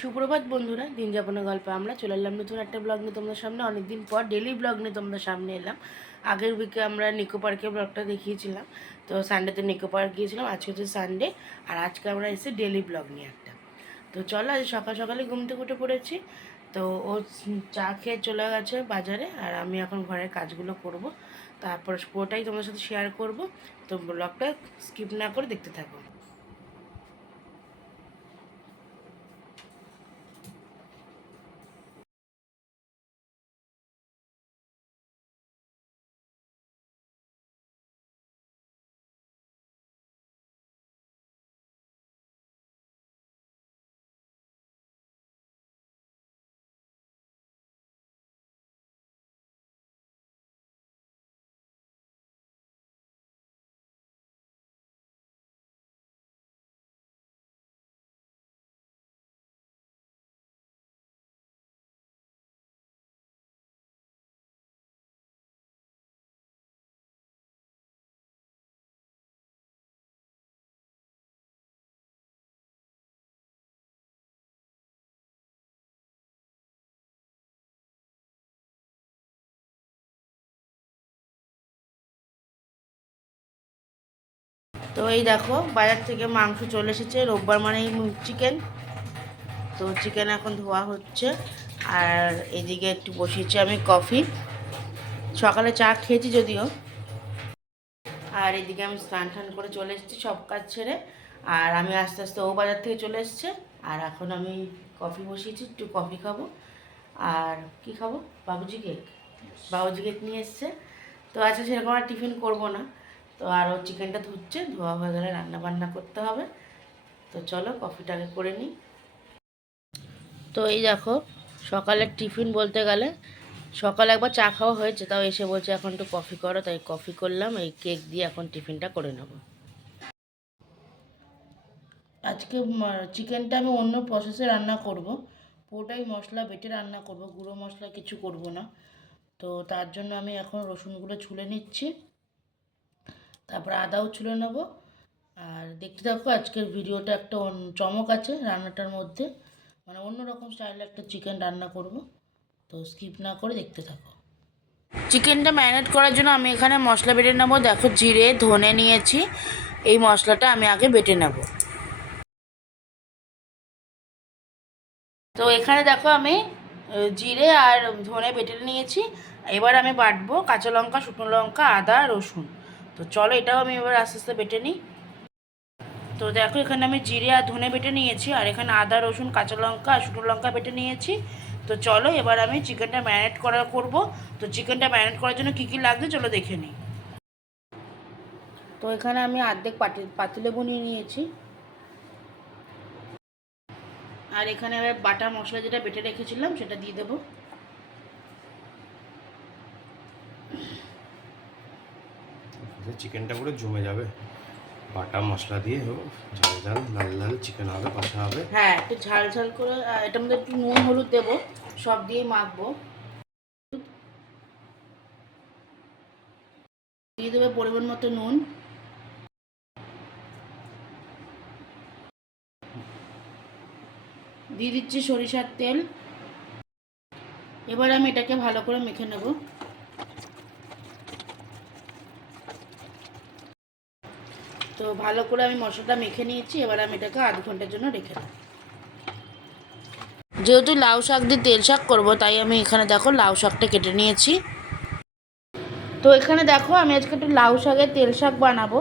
সুপ্রভাত বন্ধুরা, দিন যাপনের গল্পে আমরা চলে এলাম নতুন একটা ব্লগ নিয়ে তোমাদের সামনে। অনেকদিন পর ডেলি ব্লগ নিয়ে তোমাদের সামনে এলাম। আগের উইকে আমরা নিকো পার্কের ব্লগটা দেখিয়েছিলাম, তো সানডেতে নিকো পার্ক গিয়েছিলাম। আজকে হচ্ছে সানডে, আর আজকে আমরা এসে ডেলি ব্লগ নিয়ে একটা। তো চলো, আজ সকাল সকালে ঘুম থেকে উঠে পড়েছি। তো ও চা খেয়ে চলে গেছে বাজারে, আর আমি এখন ঘরের কাজগুলো করব। তারপর পুরোটাই তোমাদের সাথে শেয়ার করব। তো ব্লগটা স্কিপ না করে দেখতে থাকো। তো এই দেখো, বাজার থেকে মাংস চলে এসেছে। রোববার মানেই চিকেন। তো চিকেন এখন ধোয়া হচ্ছে, আর এদিকে একটু বসিয়েছি আমি কফি। সকালে চা খেয়েছি যদিও। আর এদিকে আমি স্নান টান করে চলে এসেছি সব কাজ ছেড়ে। আর আমি আস্তে আস্তে ও বাজার থেকে চলে এসছে। আর এখন আমি কফি বসিয়েছি, একটু কফি খাবো। আর কি খাবো? বাবুজি কেক। বাবুজি কেক নিয়ে এসছে। তো আচ্ছা, সেরকম আর টিফিন করবো না। তো আরও চিকেনটা ধুচ্ছে, ধোয়া হয়ে গেলে রান্না বান্না করতে হবে। তো চলো কফিটাকে করে নিই। তো এই দেখো, সকালের টিফিন বলতে গেলে সকালে একবার চা খাওয়া হয়েছে, তাও এসে বলছে এখন একটু কফি করো, তাই কফি করলাম। এই কেক দিয়ে এখন টিফিনটা করে নেব। আজকে চিকেনটা আমি অন্য প্রসেসে রান্না করব। পুরোটাই মশলা বেটে রান্না করব, গুঁড়ো মশলা কিছু করব না। তো তার জন্য আমি এখন রসুনগুলো ছুলে নিচ্ছি, তারপর আদাও ছুলে নেব। আর দেখতে থাকো, আজকের ভিডিওটা একটা চমক আছে রান্নাটার মধ্যে। মানে অন্যরকম স্টাইলে একটা চিকেন রান্না করব। তো স্কিপ না করে দেখতে থাকো। চিকেনটা ম্যারিনেট করার জন্য আমি এখানে মশলা বেটে নেব। দেখো, জিরে ধনে নিয়েছি। এই মশলাটা আমি আগে বেটে নেব। তো এখানে দেখো, আমি জিরে আর ধনে বেটে নিয়েছি। এবার আমি বাটবো কাঁচা লঙ্কা, শুকনো লঙ্কা, আদা, রসুন। তো চলো, এটাও আমি এবার আস্তে আস্তে বেটে নিই। তো দেখো, এখানে আমি জিরে আর ধনে বেটে নিয়েছি, আর এখানে আদা, রসুন, কাঁচা লঙ্কা আর শুকনো লঙ্কা বেটে নিয়েছি। তো চলো, এবার আমি চিকেনটা ম্যারিনেট করব। তো চিকেনটা ম্যারিনেট করার জন্য কী কী লাগবে চলো দেখে নিই। তো এখানে আমি অর্ধেক পাতিলেবু নিয়ে নিয়েছি। আর এখানে এবার বাটা মশলা যেটা বেটে রেখেছিলাম সেটা দিয়ে দেবো। চিকেনটা পুরো জমে যাবে বাটা মশলা দিয়ে। ঝাল ঝাল লাল লাল চিকেন হবে, কষা হবে। হ্যাঁ, একটু ঝাল ঝাল করে এটার মধ্যে একটু নুন হলুদ দেবো, সব দিয়ে মাখবো। দিয়ে দেবে পরিমাণ মতো নুন। দিয়ে দিচ্ছি সরিষার তেল। এবার আমি এটাকে ভালো করে মেখে নেব। তো ভালো করে আমি মশলাটা মেখে নিয়েছি। এবার আমি এটাকে আধ ঘন্টার জন্য রেখে দেব। যেহেতু লাউ শাক দিয়ে তেল শাক করবো, তাই আমি এখানে দেখো লাউ শাকটা কেটে নিয়েছি। তো এখানে দেখো, আমি আজকে একটু লাউ শাকের তেল শাক বানাবো।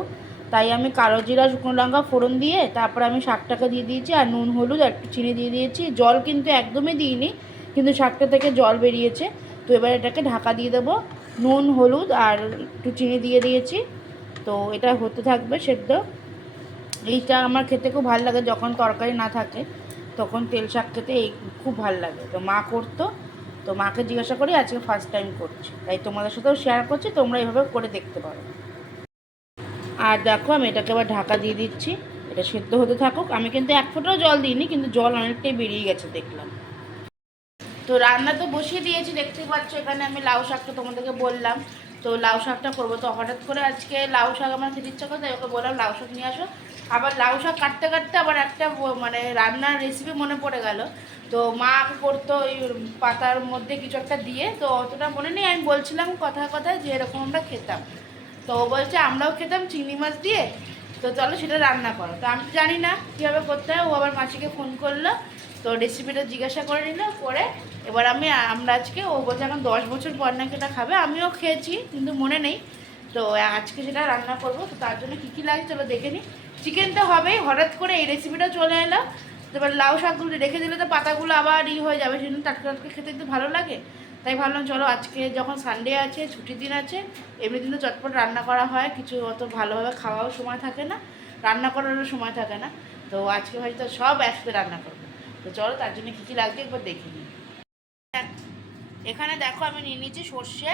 তাই আমি কালো জিরা শুকনো লঙ্কা ফোড়ন দিয়ে তারপর আমি শাকটাকে দিয়ে দিয়েছি, আর নুন হলুদ আর একটু চিনি দিয়ে দিয়েছি। জল কিন্তু একদমই দিইনি, কিন্তু শাকটা থেকে জল বেরিয়েছে। তো এবার এটাকে ঢাকা দিয়ে দেবো। নুন হলুদ আর একটু চিনি দিয়ে দিয়েছি। তো এটা হতে থাকবে সেদ্ধ। এইটা আমার খেতে খুব ভালো লাগে, যখন তরকারি না থাকে তখন তেল শাক খেতে এই খুব ভালো লাগে। তো মা করতো, তো মাকে জিজ্ঞাসা করি, আজকে ফার্স্ট টাইম করছি, তাই তোমাদের সাথেও শেয়ার করছি, তোমরা এইভাবে করে দেখতে পারো। আর দেখো, আমি এটাকে আবার ঢাকা দিয়ে দিচ্ছি। এটা সেদ্ধ হতে থাকুক। আমি কিন্তু এক ফোঁটাও জল দিইনি, কিন্তু জল অনেকটাই বেরিয়ে গেছে দেখলাম। তো রান্না তো বসিয়ে দিয়েছি, দেখতে পাচ্ছ। এখানে আমি লাউ শাকটা তোমাদেরকে বললাম তো লাউ শাকটা করবো। তো হঠাৎ করে আজকে লাউ শাক আমার খেতে ইচ্ছা করে, তাই ওকে বললাম লাউ শাক নিয়ে আসো। আবার লাউ শাক কাটতে কাটতে আবার একটা মানে রান্নার রেসিপি মনে পড়ে গেল। তো মা করতো ওই পাতার মধ্যে কিছু একটা দিয়ে, তো অতটা মনে নেই। আমি বলছিলাম কথায় কথায় যে এরকম আমরা খেতাম, তো ও বলছে আমরাও খেতাম চিংড়ি মাছ দিয়ে, তো চলো সেটা রান্না করো। তো আমি জানি না কীভাবে করতে হয়, ও আবার মাসিকে ফোন করলো, তো রেসিপিটা জিজ্ঞাসা করে নিল। করে এবার আমরা আজকে, ও বলছে এখন 10 বছর পর নাকি এটা খাবে, আমিও খেয়েছি কিন্তু মনে নেই। তো আজকে সেটা রান্না করবো। তো তার জন্য কী কী লাগে চলো দেখে নিই। চিকেন তো হবেই, হঠাৎ করে এই রেসিপিটা চলে এলো। এবার লাউ শাকগুলো রেখে দিলে তো পাতাগুলো আবার হয়ে যাবে, সেজন্য টাটকা টাটকা খেতে একটু ভালো লাগে। তাই ভাবলাম চলো আজকে যখন সানডে আছে, ছুটির দিন আছে, এমনি দিন তো চটপট রান্না করা হয়, কিছু অত ভালোভাবে খাওয়াও সময় থাকে না, রান্না করারও সময় থাকে না। তো আজকে হয়তো সব একসাথে রান্না করবো। তো চলো তার জন্য কী কী লাগবে একবার দেখে নিই। এখানে দেখো আমি নিয়ে নিয়েছি সর্ষে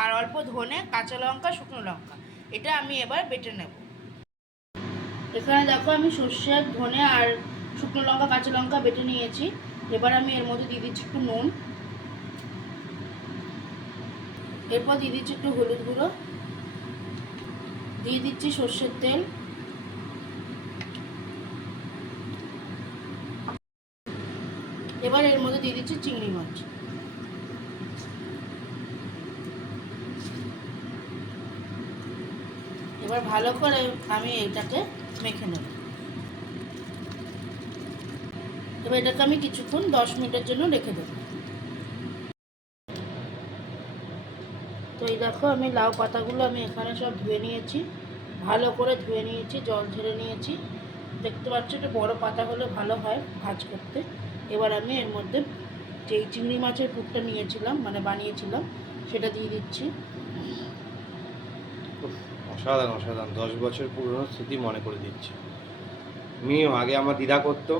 আর অল্প ধনে, কাঁচা লঙ্কা, শুকনো লঙ্কা। এটা আমি এবার বেটে নেব। এখানে দেখো আমি সর্ষে, ধনে আর শুকনো লঙ্কা, কাঁচা লঙ্কা বেটে নিয়েছি। এবার আমি এর মধ্যে দিয়ে দিচ্ছি একটু নুন, এরপর দিয়ে দিচ্ছি একটু হলুদ গুঁড়ো, দিয়ে দিচ্ছি সর্ষের তেল, এবার এর মধ্যে দিয়ে দিচ্ছি চিংড়ি মাছ। এবার ভালো করে আমি এটাকে মেখে নেব। এবার এটাকে আমি কিছুক্ষণ 10 মিনিটের জন্য রেখে দেবো। তো এই দেখো আমি লাউ পাতাগুলো আমি এখানে সব ধুয়ে নিয়েছি, ভালো করে ধুয়ে নিয়েছি, জল ঝেড়ে নিয়েছি। দেখতে পাচ্ছ এটা বড় পাতা হলে ভালো হয় ভাজ করতে। এবার আমি এর মধ্যে যেই চিংড়ি মাছের পুরটা নিয়েছিলাম, মানে বানিয়েছিলাম, সেটা দিয়ে দিচ্ছি। অসাধারণ অসাধারণ, 10 বছর পুরনো স্মৃতি মনে করে দিচ্ছে। আমিও আগে আমার দিদা করতো,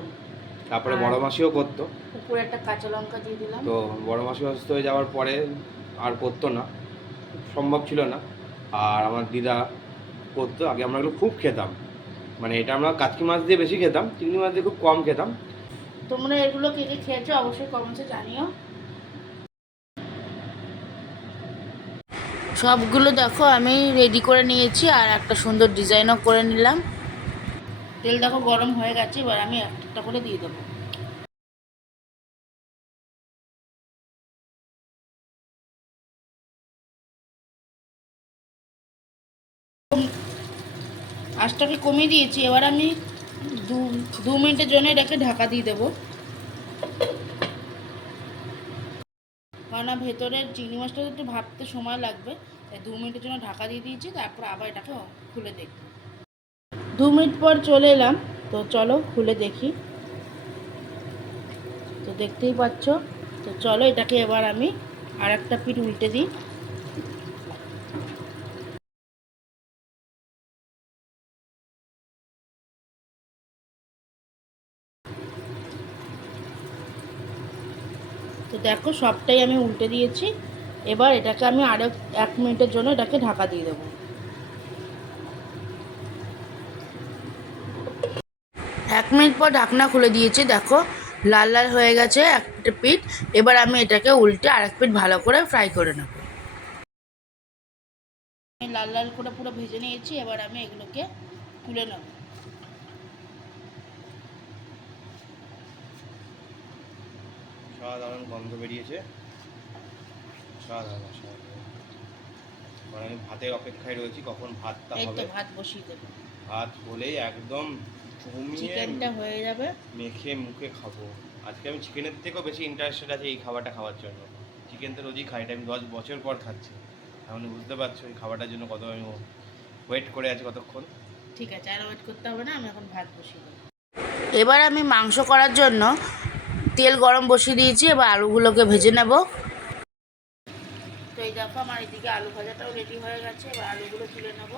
তারপরে বড় মাসিও করতো। উপরে একটা কাঁচা লঙ্কা দিয়ে দিলাম। তো বড় মাসি অসুস্থ হয়ে যাওয়ার পরে আর করতো না, সম্ভব ছিল না। আর আমার দিদা করতো, আগে আমরা এগুলো খুব খেতাম। মানে এটা আমরা কাতকি মাছ দিয়ে বেশি খেতাম, চিংড়ি মাছ দিয়ে খুব কম খেতাম। তোমরা এগুলো কে কে খেয়েছো অবশ্যই কমেন্টে জানিও। সবগুলো দেখো আমি রেডি করে নিয়েছি, আর একটা সুন্দর ডিজাইনও করে নিলাম। তেল দেখো গরম হয়ে গেছে, এবার আমি একটা করে দিয়ে দেবো। আঁচটাকে কমিয়ে দিয়েছি। এবার আমি দু মিনিটের জন্য এটাকে ঢাকা দিয়ে দেবো, কারণ ভেতরের চিংড়ি মাছটা একটু ভাবতে সময় লাগবে, তাই 2 মিনিটের জন্য ঢাকা দিয়ে দিয়েছি। তারপর আবার এটাকে খুলে দেখব। 2 মিনিট পর চলে এলাম, তো চলো খুলে দেখি। তো দেখতেই পাচ্ছ। তো চলো এটাকে এবার আমি আর একটা পিঠ উল্টে দিই। তো দেখো সবটাই আমি উল্টে দিয়েছি। এবার এটাকে আমি আরও 1 মিনিটের জন্য এটাকে ঢাকা দিয়ে দেবো। 1 মিনিট পর ঢাকনা খুলে দিয়েছি, দেখো লাল লাল হয়ে গেছে একটা পিঠ। এবার আমি এটাকে উল্টে আরেক পিঠ ভালো করে ফ্রাই করে নেব। আমি লাল লাল করে পুরো ভেজে নিয়েছি, এবার আমি এগুলোকে তুলে নেব। সাধারণ গন্ধ বেরিয়েছে, সাধারণ সাধারণ। মানে আমি ভাতের অপেক্ষায় রয়েছি, কখন ভাতটা এই তো হবে। ভাত বসিয়ে দেবো, ভাত হলেই একদম জমিয়ে চিকেনটা হয়ে যাবে, মেখে মুখে খাবো। আজকে আমি চিকেনের থেকেও বেশি ইন্টারেস্টেড আছে এই খাবারটা খাওয়ার জন্য। চিকেন তো রোজই খাই, এটা আমি 10 বছর পর খাচ্ছি। তাহলে বুঝতে পারছো এই খাবারটার জন্য কত আমি ওয়েট করে আছি কতক্ষণ। ঠিক আছে আর ওয়েট করতে হবে না, আমি এখন ভাত বসিয়ে দেবো। এবার আমি মাংস করার জন্য তেল গরম বসিয়ে দিয়েছি, এবার আলুগুলোকে ভেজে নেব। তো এই দেখো আমার এদিকে আলু ভাজাটাও রেডি হয়ে গেছে, এবার আলুগুলো তুলে নেব।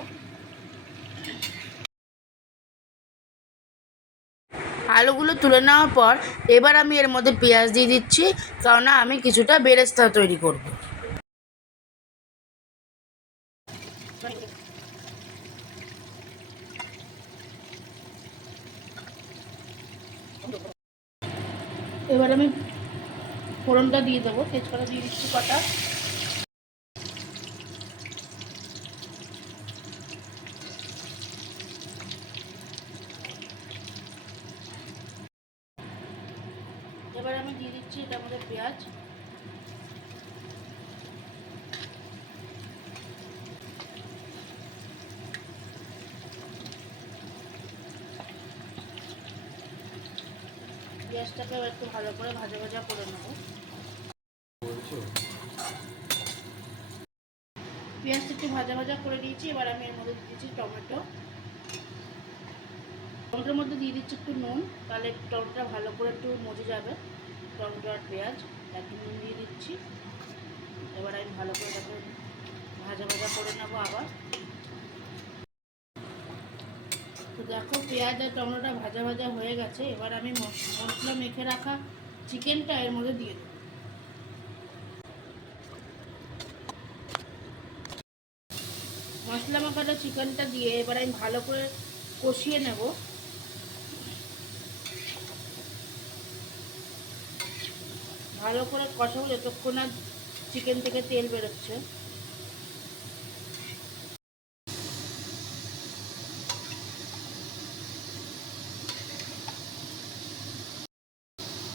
আলুগুলো তুলে নেওয়ার পর এবার আমি এর মধ্যে পেঁয়াজ দিয়ে দিচ্ছি, কারণ আমি কিছুটা বেরেস্তা তৈরি করব। এবার আমি ফোড়নটা দিয়ে দেবো, তেজপাতা দিয়ে দিচ্ছি কটা, এবার আমি দিয়ে দিচ্ছি এটার মধ্যে পেঁয়াজ। পেঁয়াজটাকে একটু ভালো করে ভাজা ভাজা করে নেব। পেঁয়াজটা একটু ভাজা ভাজা করে দিয়েছি। এবার আমি এর মধ্যে দিচ্ছি টমেটো। টমেটোর মধ্যে দিয়ে দিচ্ছি একটু নুন, তাহলে টমেটোটা ভালো করে একটু মজে যাবে। টমেটো আর পেঁয়াজ একটু নুন দিয়ে দিচ্ছি। এবার আমি ভালো করে তাকে ভাজা ভাজা করে নেবো আবার। তো দেখো পেঁয়াজ আর টমেটোটা ভাজা ভাজা হয়ে গেছে। এবার আমি মশলা মেখে রাখা চিকেনটা এর মধ্যে দিয়ে দেবো। মশলা মাখাটা চিকেনটা দিয়ে এবার আমি ভালো করে কষিয়ে নেব। ভালো করে কষাবো যতক্ষণ না চিকেন থেকে তেল বেরোচ্ছে।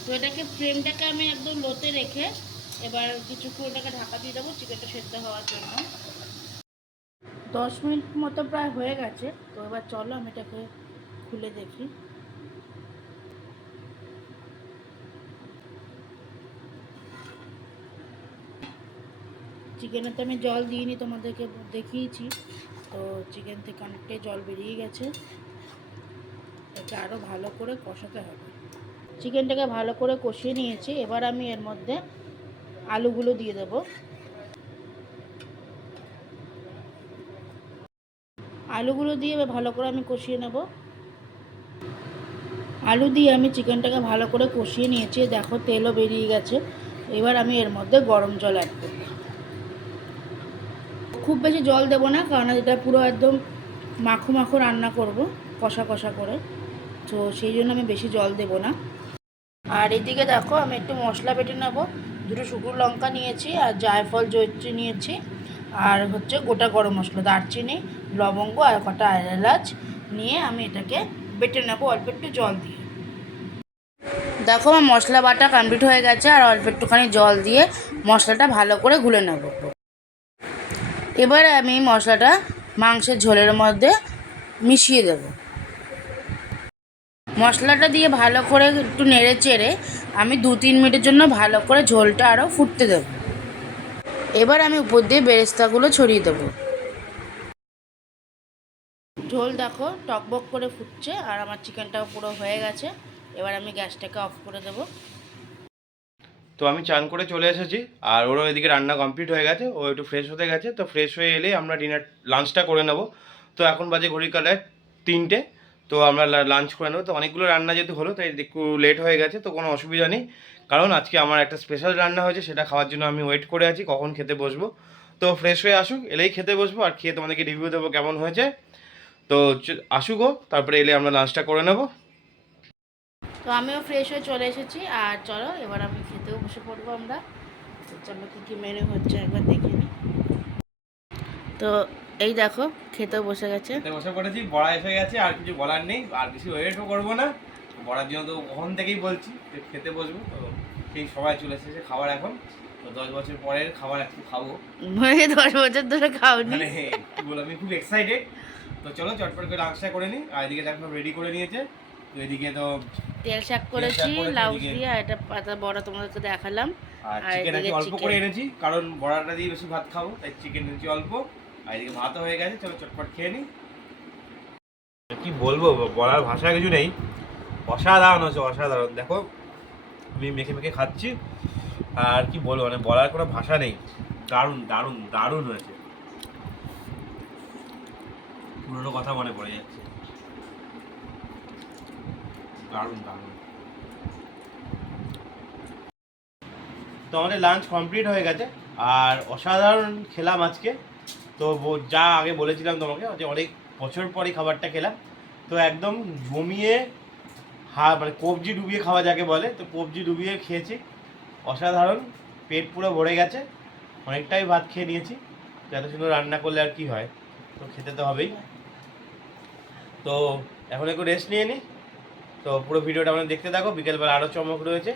তো এটাকে ফ্লেমটাকে আমি একদম লোতে রেখে এবার কিছুক্ষণ ওটাকে ঢাকা দিয়ে দেবো চিকেনটা সেদ্ধ হওয়ার জন্য। 10 মিনিট মতো প্রায় হয়ে গেছে। তো এবার চলো আমি এটাকে খুলে দেখি। চিকেনে তো আমি জল দিইনি, তোমাদেরকে দেখিয়েছি। তো চিকেন থেকে অনেকটাই জল বেরিয়ে গেছে। এটা আরও ভালো করে কষাতে হবে। চিকেনটাকে ভালো করে কষিয়ে নিয়েছি। এবার আমি এর মধ্যে আলুগুলো দিয়ে দেব। আলুগুলো দিয়ে ভালো করে আমি কষিয়ে নেব। আলু দিয়ে আমি চিকেনটাকে ভালো করে কষিয়ে নিয়েছি। দেখো তেলও বেরিয়ে গেছে। এবার আমি এর মধ্যে গরম জল অ্যাড করব। খুব বেশি জল দেব না, কারণ এটা পুরো একদম মাখো মাখো রান্না করব, কষা কষা করে। তো সেই জন্য আমি বেশি জল দেব না। আর এদিকে দেখো আমি একটু মশলা বেটে নেব। 2টো শুকনো লঙ্কা নিয়েছি, আর জায়ফল জয়িত্রী নিয়েছি, আর হচ্ছে গোটা গরম মশলা, দারচিনি, লবঙ্গ আর কটা এলাচ নিয়ে আমি এটাকে বেটে নেব অল্প একটু জল দিয়ে। দেখো আমার মশলা বাটা কমপ্লিট হয়ে গেছে। আর অল্প একটুখানি জল দিয়ে মশলাটা ভালো করে গুলে নেব। এবারে আমি মশলাটা মাংসের ঝোলের মধ্যে মিশিয়ে দেব। মশলাটা দিয়ে ভালো করে একটু নেড়ে চেড়ে আমি 2-3 মিনিটের জন্য ভালো করে ঝোলটা আরও ফুটতে দেব। এবার আমি উপর দিয়ে বেরেস্তাগুলো ছড়িয়ে দেবো। ঝোল দেখো টকবক করে ফুটছে, আর আমার চিকেনটাও পুরো হয়ে গেছে। এবার আমি গ্যাসটাকে অফ করে দেবো। তো আমি চান করে চলে এসেছি, আর ওরও এদিকে রান্না কমপ্লিট হয়ে গেছে। ও একটু ফ্রেশ হতে গেছে। তো ফ্রেশ হয়ে এলেই আমরা লাঞ্চটা করে নেব। তো এখন বাজে ঘড়ির কাটায় 3টে। তো আমরা লাঞ্চ করে নেবো। তো অনেকগুলো রান্না যেহেতু হলো, তাই একটু লেট হয়ে গেছে। তো কোনো অসুবিধা নেই, কারণ আজকে আমার একটা স্পেশাল রান্না হয়েছে, সেটা খাওয়ার জন্য আমি ওয়েট করে আছি কখন খেতে বসবো। তো ফ্রেশ হয়ে আসুক, এলেই খেতে বসবো, আর খেয়ে তোমাদেরকে রিভিউ দেবো কেমন হয়েছে। তো আসুকো, তারপরে এলে আমরা লাঞ্চটা করে নেবো। তো আমিও ফ্রেশ হয়ে চলে এসেছি। আর চলো এবার আমি খেতেও বসে পড়বো আমরা। তো চলো কী কী মেনু হচ্ছে একবার দেখে নিই। তো এই দেখো খেতেও বসে গেছে। খেতে বসে পড়েছি, বড়া এসে গেছে, আর কিছু বলার নেই, আর বেশি ওয়েটও করবো না। বড়ার জন্য তো কখন থেকেই বলছি যে খেতে বসবো। তো সেই সময় চলে এসেছে খাবার এখন। তো 10 বছর পরের খাবার একটু খাবো। 10 বছর ধরে খাওনি। মানে কি বলবো, আমি খুব এক্সাইটেড। তো চলো চটপট করে লাঞ্চটা করে নিই। আর এদিকে দেখো রেডি করে নিয়েছে। তো এদিকে তো তেল শাক করেছি লাউ দিয়ে, আর এটা পাতা বড়া তোমাদেরকে দেখালাম। আর চিকেন আছে অল্প করে এনেছি, কারণ বড়াটা দিয়ে বেশি ভাত খাবো, তাই চিকেন এনেছি অল্প। আর এদিকে ভাতও হয়ে গেছে, চলো চটপট খেয়ে নিই। কি বলবো, বলার ভাষা কিছু নেই। অসাধারণ হচ্ছে, অসাধারণ। দেখো আমি মেখে মেখে খাচ্ছি, আর কি বলবো, মানে বলার কোনো ভাষা নেই। দারুণ দারুণ দারুণ হয়েছে। পুরোনো কথা মনে পড়ে যাচ্ছে। দারুণ দারুণ। তো আমাদের লাঞ্চ কমপ্লিট হয়ে গেছে, আর অসাধারণ খেলাম আজকে। তো যা আগে বলেছিলাম তোমাকে, যে অনেক বছর পরই খাবারটা খেলাম। তো একদম জমিয়ে মানে কবজি ডুবিয়ে খাওয়া যাকে বলে, তো কবজি ডুবিয়ে খেয়েছি। অসাধারণ, পেট পুরো ভরে গেছে। অনেকটাই ভাত খেয়ে নিয়েছি। এত সুন্দর রান্না করলে আর কি হয়, তো খেতে তো হবেই। তো এখন একটু রেস্ট নিয়ে নিই। তো পুরো ভিডিওটা আমাদের দেখতে থাকো, বিকেলবেলা আরও চমক রয়েছে।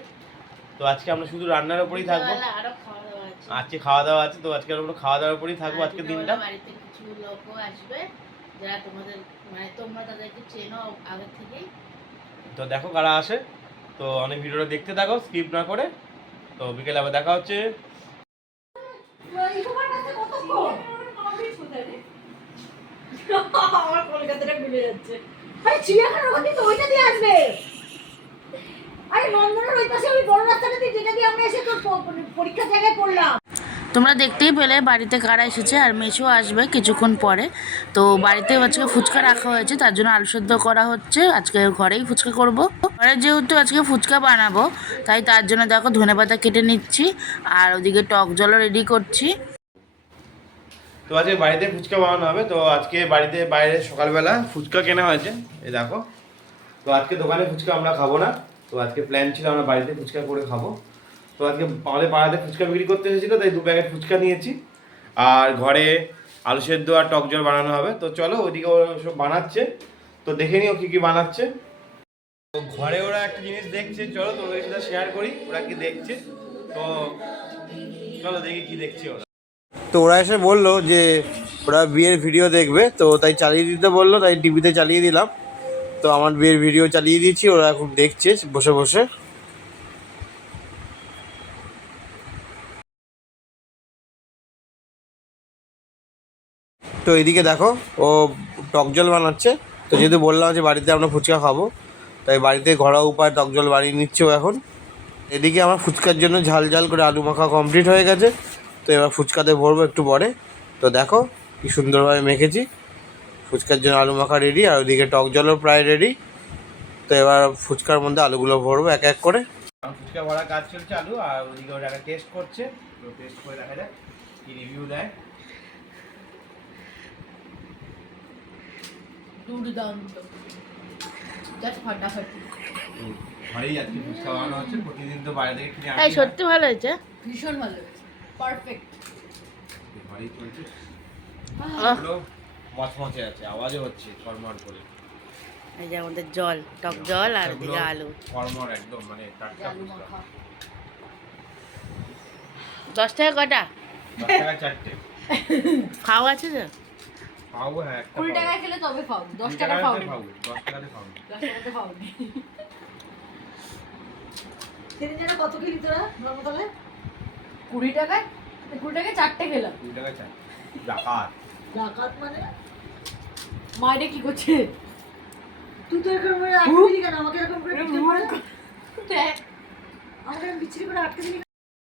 তো আজকে আমরা শুধু রান্নার উপরেই থাকবো। বিকেলবেলা আরো খাওয়া দাওয়া আছে। আজকে খাওয়া দাওয়া আছে, তো আজকে আমরা খাওয়া দাওয়ার উপরেই থাকবো আর আজকের বিকেলবেলা দিনটা। বাড়িতে কিছু লোকও আসবে যারা তোমাদের মানে তোমরা তাদেরকে চেনো আগে থেকেই। তো দেখো কারা আসে, তো অনেক ভিডিওটা দেখতে থাকো স্কিপ না করে। তো বিকেলে আবার দেখা হচ্ছে। আমার কলকাতাটা ভুলে যাচ্ছে। আরে চিড়িয়াখানার ওখান থেকে তো ওইটা দিয়ে আসবে। আরে নন্দনের ওই পাশে ওই বড় রাস্তাটা দিয়ে যেটা দিয়ে আমরা এসে তোর পরীক্ষার জায়গায় পড়লাম। তোমরা দেখতেই পেলে বাড়িতে কারা এসেছে, আর মেশো আসবে কিছুক্ষণ পরে। তো বাড়িতে আজকে ফুচকা রাখা হয়েছে, তার জন্য আলু সেদ্ধ করা হচ্ছে। আজকে ঘরেই ফুচকা করব। ঘরে যেহেতু আজকে ফুচকা বানাবো, তাই তার জন্য দেখো ধনেপাতা কেটে নিচ্ছি, আর ওদিকে টক জলও রেডি করছি। তো আজকে বাড়িতে ফুচকা বানানো হবে। তো আজকে বাড়িতে বাইরে সকালবেলা ফুচকা কেনা হয়েছে, এই দেখো। তো আজকে দোকানে ফুচকা আমরা খাবো না, তো আজকে প্ল্যান ছিল আমরা বাড়িতে ফুচকা করে খাবো। তো আজকে আমাদের পাড়াতে ফুচকা বিক্রি করতে এসেছিলো, তাই 2 প্যাকেট ফুচকা নিয়েছি। আর ঘরে আলু সেদ্ধ আর টক জল বানানো হবে। তো চলো ওইদিকে ওরা সব বানাচ্ছে, তো দেখে নিও কী কী বানাচ্ছে। তো ঘরে ওরা একটা জিনিস দেখছে, চলো তোমাদের সাথে শেয়ার করি ওরা কি দেখছে। তো চলো দেখি কি দেখছে ওরা। তো ওরা এসে বললো যে ওরা বিয়ের ভিডিও দেখবে, তো তাই চালিয়ে দিতে বললো, তাই টিভিতে চালিয়ে দিলাম। তো আমার বিয়ের ভিডিও চালিয়ে দিচ্ছি, ওরা এখন দেখছে বসে বসে। তো এদিকে দেখো ও টক জল বানাচ্ছে। তো যেহেতু বললাম যে বাড়িতে আমরা ফুচকা খাবো, তাই বাড়িতে ঘরোয়া উপায় টক জল বানিয়ে নিচ্ছে ও এখন। এদিকে আমার ফুচকার জন্য ঝাল ঝাল করে আলু মাখা কমপ্লিট হয়ে গেছে। তো এবার ফুচকাতে ভরবো একটু পরে। তো দেখো কি সুন্দরভাবে মেখেছি। ফুচকার জন্য আলু মাখা রেডি, আর ওইদিকে টক জলও প্রায় রেডি। তো এবার ফুচকার মধ্যে আলুগুলো ভরবো এক এক করে। ফুচকা ভরা কাজ চলছে আলু, আর ওইদিকে ওরা টেস্ট করছে। তো টেস্ট করে দেখা যাক কি রিভিউ দেয়। দুর্দান্ত, জাস্ট ফাটাফাটি। ঘরেই আজকে ফুচকা বানানো হচ্ছে, প্রতিদিন তো বাইরে থেকে কিনে তাই সত্যি ভালো হয়েছে। ভীষণ ভালো হয়েছে, পারফেক্ট। ঘরেই চলছে। আহ, পুরো মচমচে আছে, আওয়াজও হচ্ছে ফরমার করে। এই যে আমাদের জল, টক জল, আর ওদিকে আলু। ফরমার একদম মানে টাটকা আলু ফুচকা। মাখা 10 টাকা কটা? 10 টাকা 4টে। খাওয়া আছে তো? পাবো, হ্যাঁ একটা 20 টাকায় খেলে তবে খাও, 10 টাকা খাও, 10 টাকাতে খাও। 10 টাকাতে খাও। সেদিন যেন কত খেলি তোরা ধর্মতলায়? 20 টাকায়? 20 টাকায় 4টে খেলাম। 20 টাকা 4 ডাকাত। ডাকাত মানে মাইরে কি করছে? তুই তো এরকম করে আটকে দিলি কেন? আমাকে এরকম করে পিছনে পড়ে দেখ, আমাকে এরকম বিচ্ছিরি করে আটকে দিলি।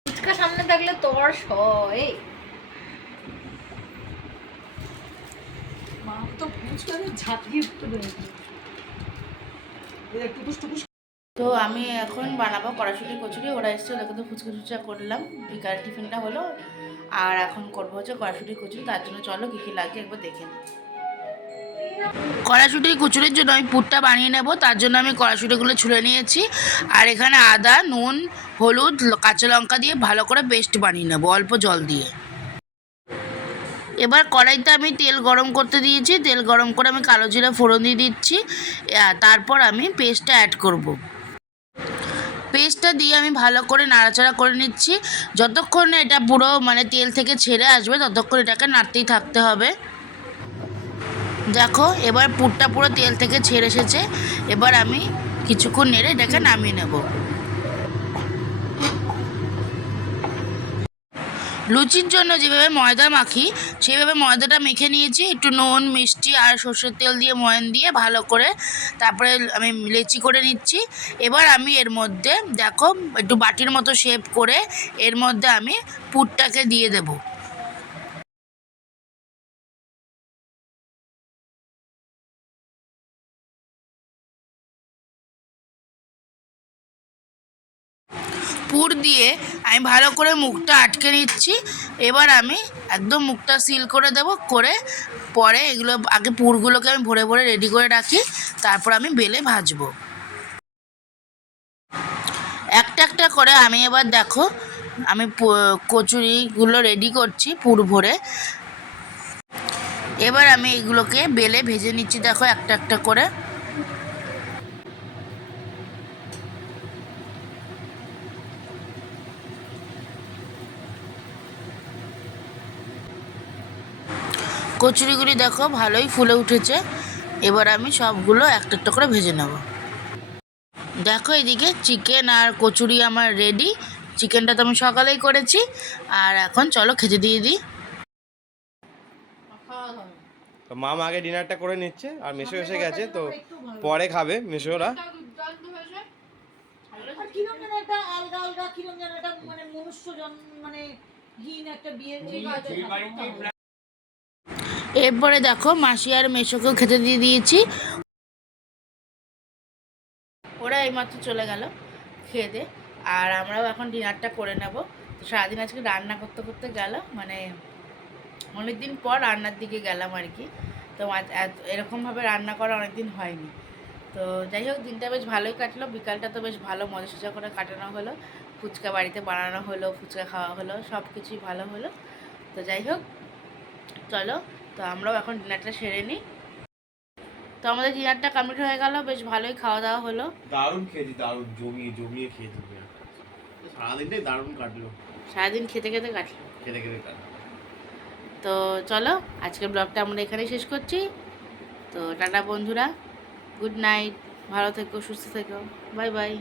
ফুচকা সামনে থাকলে তোর সয়। মা তো ফুচকা ঝাঁপিয়ে উঠতে বেরোচ্ছে। টুকুস টুকুস। তো আমি এখন বানাবো কড়াইশুঁটি কচুরি। ওরা এসছে, ওদেরকে তো ফুচকা টুচকা করলাম, বিকাল টিফিনটা হলো। আর এখন করবো হচ্ছে কড়াইশুঁটি কচুরি। তার জন্য চলো কী কী লাগে একবার দেখে নিই। কড়াইশুঁটি কচুরির জন্য আমি পুরটা বানিয়ে নেব। তার জন্য আমি কড়াইশুঁটিগুলো ছুলে নিয়েছি, আর এখানে আদা, নুন, হলুদ, কাঁচা লঙ্কা দিয়ে ভালো করে পেস্ট বানিয়ে নেব অল্প জল দিয়ে। এবার কড়াইতে আমি তেল গরম করতে দিয়েছি। তেল গরম করে আমি কালো জিরা ফোড়ন দিয়ে দিচ্ছি। তারপর আমি পেস্টটা অ্যাড করব। পেস্টটা দিয়ে আমি ভালো করে নাড়াচাড়া করে নিচ্ছি। যতক্ষণ এটা পুরো মানে তেল থেকে ছেড়ে আসবে ততক্ষণ এটাকে নাড়তেই থাকতে হবে। দেখো এবার পুরটা পুরো তেল থেকে ছেড়ে এসেছে। এবার আমি কিছুক্ষণ নেড়ে এটাকে নামিয়ে নেব। লুচির জন্য যেভাবে ময়দা মাখি সেইভাবে ময়দাটা মেখে নিয়েছি। একটু নুন, মিষ্টি আর সর্ষের তেল দিয়ে ময়ান দিয়ে ভালো করে তারপরে আমি লেচি করে নিচ্ছি। এবার আমি এর মধ্যে দেখো একটু বাটির মতো শেপ করে এর মধ্যে আমি পুরটাকে দিয়ে দেব। পুর দিয়ে আমি ভালো করে মুখটা আটকে নিচ্ছি। এবার আমি একদম মুখটা সিল করে দেব। করে পরে এগুলো আগে পুরগুলোকে আমি ভরে ভরে রেডি করে রাখি, তারপর আমি বেলে ভাজবো একটা একটা করে। আমি এবার দেখো আমি কচুরিগুলো রেডি করছি পুর ভরে। এবার আমি এগুলোকে বেলে ভেজে নিচ্ছি দেখো একটা একটা করে। কচুরিগুলি দেখো ভালোই ফুলে উঠেছে। এবার আমি সবগুলো একটা একটা করে ভেজে নেব। দেখো এদিকে চিকেন আর কচুরি আমার রেডি। চিকেনটা তো আমি সকালেই করেছি। আর এখন চলো খেতে দিয়ে দিই। তো মামা আগে ডিনারটা করে নিচ্ছে আর মেশো এসে গেছে, তো পরে খাবে মেশোরা। আর কিরম যেন একটা আলগা আলগা কিরম যেন একটা মানে মনুষ্য মানে হীন একটা বিয়ের এরপরে দেখো মাসি আর মেশোকেও খেতে দিয়ে দিয়েছি। ওরা এইমাত্র চলে গেল খেয়ে দে। আর আমরাও এখন ডিনারটা করে নেব। তো সারাদিন আজকে রান্না করতে করতে গেল, মানে অনেক দিন পর রান্নার দিকে গেলাম আর কি। তো এরকমভাবে রান্না করা অনেক দিন হয়নি। তো যাই হোক দিনটা বেশ ভালোই কাটলো। বিকালটা তো বেশ ভালো মজা সজা করে কাটানো হলো। ফুচকা বাড়িতে বানানো হলো, ফুচকা খাওয়া হলো, সব কিছুই ভালো হলো। তো যাই হোক চলো, তো আমরাও এখন ডিনারটা সেরে নিই। তো আমাদের ডিনারটা কমপ্লিট হয়ে গেল, বেশ ভালোই খাওয়া দাওয়া হলো। দারুণ খেয়েছি, দারুণ জমিয়ে জমিয়ে খেয়েছি। সারাদিনটাই দারুণ কাটলো, সারাদিন খেতে খেতে কাটলো। খেতে খেতে কাটলো। তো চলো আজকের ব্লগটা আমরা এখানেই শেষ করছি। তো টাটা বন্ধুরা, গুড নাইট, ভালো থেকো, সুস্থ থেকো, বাই বাই।